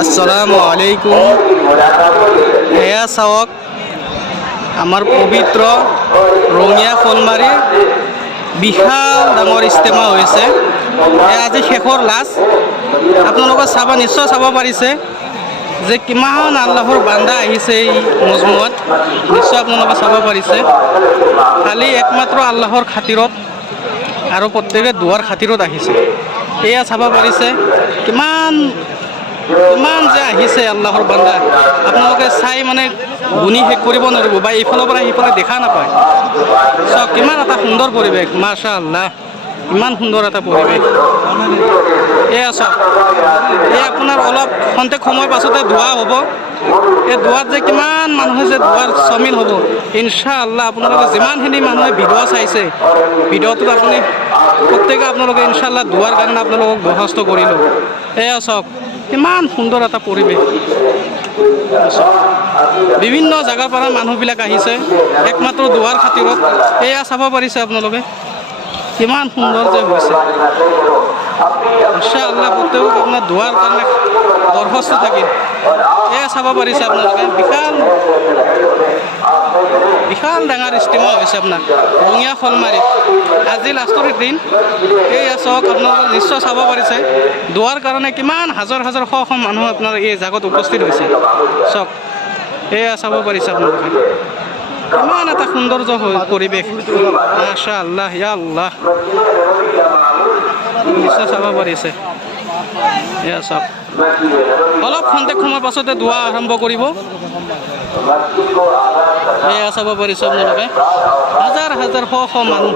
আসসালামু আলাইকুম। এয়া চাওক আমাৰ পবিত্ৰ ৰঙিয়া ফলমাৰীৰ বিশাল ডাঙৰ ইজতেমা হৈছে। এয়া আজি শেষৰ লাষ্ট। আপোনালোকে নিশ্চয় চাব পাৰিছে যে কিমান আল্লাহৰ বান্দা আহিছে এই মজমুৱাত। নিশ্চয় আপোনালোকে চাব পাৰিছে। খালি একমাত্ৰ আল্লাহৰ খাতিৰত আৰু প্ৰত্যেকে দুৱাৰ খাতিৰত আহিছে। এয়া চাব পাৰিছে কিমান যে আহিছে আল্লাহৰ বান্দা। আপোনালোকে চাই মানে গুণি শেষ কৰিব নোৱাৰিব বা এইফালৰ পৰা সেইফালে দেখা নাপায়। চাওক কিমান এটা সুন্দৰ পৰিৱেশ, মাশাআল্লাহ, ইমান সুন্দৰ এটা পৰিৱেশ। এয়া চাওক, এই আপোনাৰ অলপ খন্তেক সময় পাছতে দোৱা হ'ব। এই দোৱাত যে কিমান মানুহে যে দোৱাৰ চামিল হ'ব ইনশাআল্লাহ। আপোনালোকে যিমানখিনি মানুহে ভিডিঅ' চাইছে, ভিডিঅ'টোত আপুনি প্ৰত্যেকে আপোনালোকে ইনশাআল্লাহ দোৱাৰ কাৰণে আপোনালোকক দৰখাস্ত কৰিলোঁ। এয়া চাওক কিমান সুন্দৰ এটা পৰিৱেশ। বিভিন্ন জেগাৰ পৰা মানুহবিলাক আহিছে একমাত্ৰ দুৱাৰ খাতিৰত। এয়া চাব পাৰিছে আপোনালোকে কিমান সুন্দৰ যে হৈছে। ইনশাআল্লাহ প্ৰত্যেক আপোনাৰ দুৱাৰ কাৰণে দৰখাস্ত থাকিল। এয়া চাব পাৰিছে আপোনালোকে বিশাল ডাঙৰ ইজতেমা হৈছে আপোনাৰ ৰঙিয়া ফলমাৰীত। আজি লাষ্টৰ দিন। এয়া চাওক আপোনালোকে নিশ্চয় চাব পাৰিছে দুৱাৰ কাৰণে কিমান হাজাৰ হাজাৰ শ মানুহ আপোনাৰ এই জাগাত উপস্থিত হৈছে। চাওক এয়া চাব পাৰিছে আপোনালোকে ইমান এটা সৌন্দৰ্য পৰিৱেশ, মাশাআল্লাহ, ইয়া আল্লাহ। নিশ্চয় চাব পাৰিছে। এয়া চাওক অলপ খন্তেক সময় পাছতে দোৱা আৰম্ভ কৰিব। এয়া চাব পাৰিছে আপোনালোকে হাজাৰ হাজাৰ শ মানুহ।